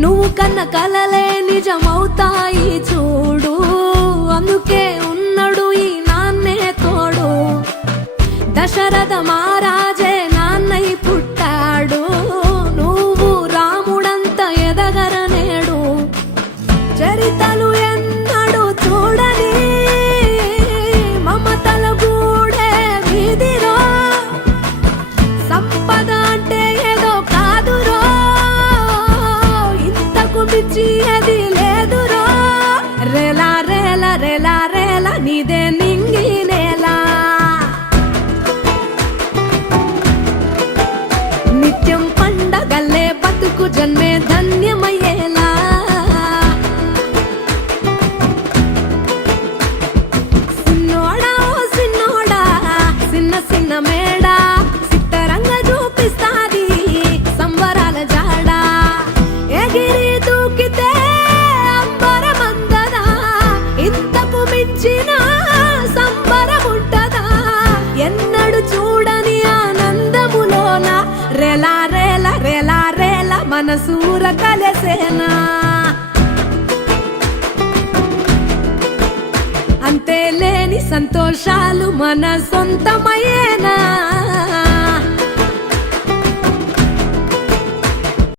నువ్వు కన్న కలలే నిజమవుతాయి చూడు, అందుకే ఉన్నడు ఈ నాన్నే తోడు. దశరథ మహారాజే నాన్నై పుట్టాడు, నువ్వు రాముడంత ఎదగరనేడు. చరితలు ఎన్నడు చూడని మమతల గూడే వీధిలో, సంపద అంటే ఏదో కాదురో, ఇంతకు మించి అది లేదురో. రేలా రేలా రేలా రేలా నీదే నింగి నేలా, నిత్యం పండగల్లే బతుకు జన్మే ధన్యమయ్యేలా. సిన్నోడా ఓ సిన్నోడా సిన్న సిన్న మేడా, సిత్తరంగా చూపిస్తాది సంబరాల జాడా. ఎగిరి దూకితే అంబరమందదా, ఇంతకు మించిన సంబరముంటదా. ఎన్నడు చూడని ఆనందములోన రేలా రేలా రేలా రేలా మనసూర కలసేనా. అంతే లేని సంతోషాలు మన సొంతమయ్యేనా.